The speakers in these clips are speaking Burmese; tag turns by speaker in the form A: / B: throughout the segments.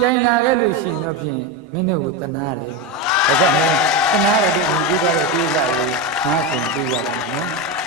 A: ကြိုင်နာခဲ့လို့ရှိရင်တော့ဖြင့်မင်းတို့ကိုတနာတယ်ဒါကြောင့်တနာရတဲ့ဒီကြ
B: ည့်ရတဲ့ကိစ္စကိုငါ့ကိုပြောရပါမယ်နော်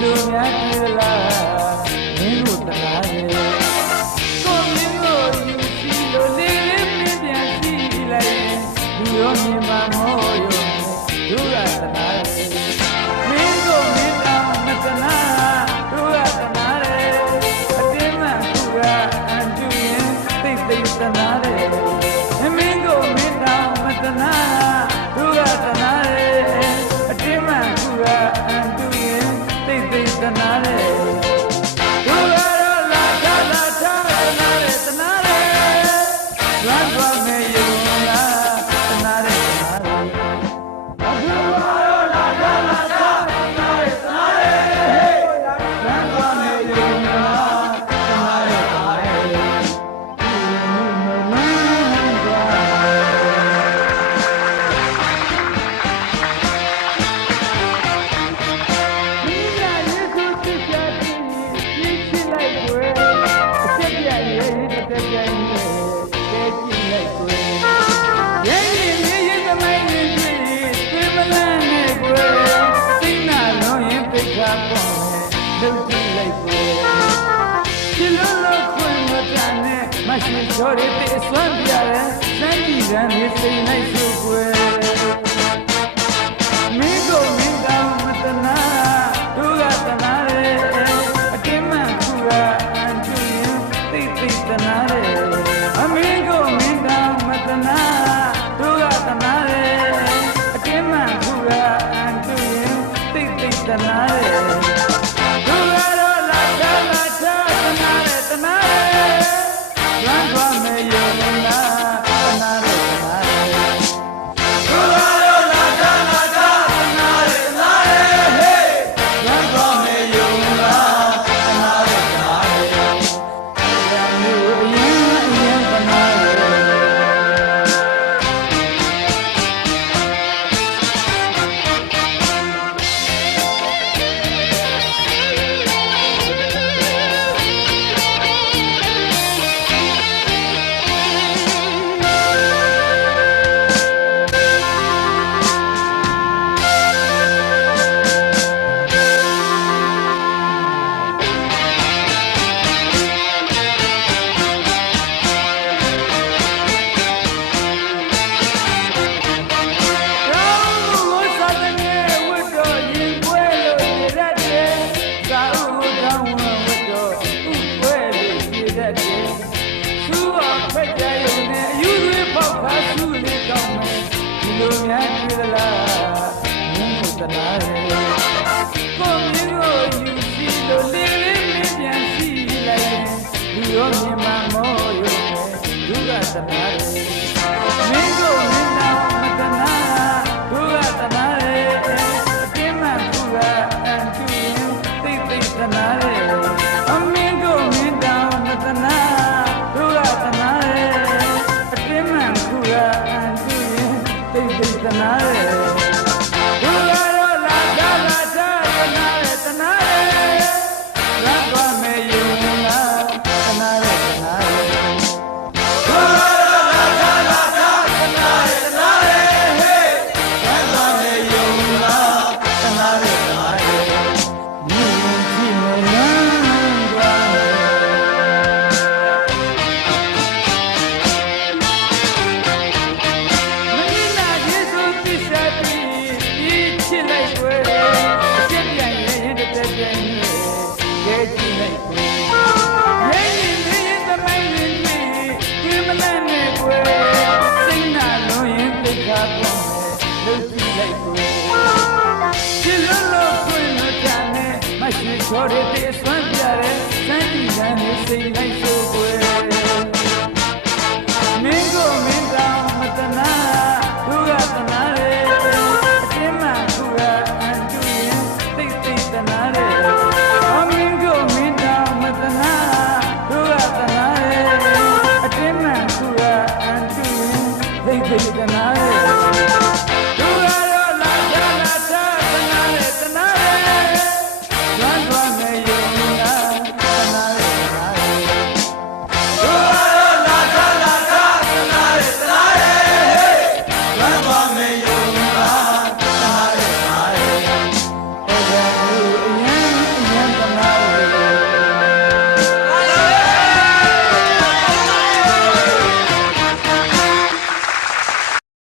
B: look at Blah, blah. ရွှေကျော်တွေတည်ဆွမ်းပြရဲစမ်းကြည့်ရန်မြေစိန်၌စုွယ်မင်းကိုမင်းကမတနာတို့ကတနာရဲအတင်းမှန်ခုကအန်ကျင်းသိသိတနာရဲအမင်းကိုမင်းကမတနာတို့ကတနာရဲအတင်းမှန်ခုကအန်ကျင်းသိသိတနာရဲ သနာရေကိုမျိုးကိုယူစီလို့လေးလေးလေးပြန်စီလိုက်ရင်လူရောမြင်မှာမောရုံနဲ့ဒုက္ခသနာ န်းနေစိတ်လိုက်စ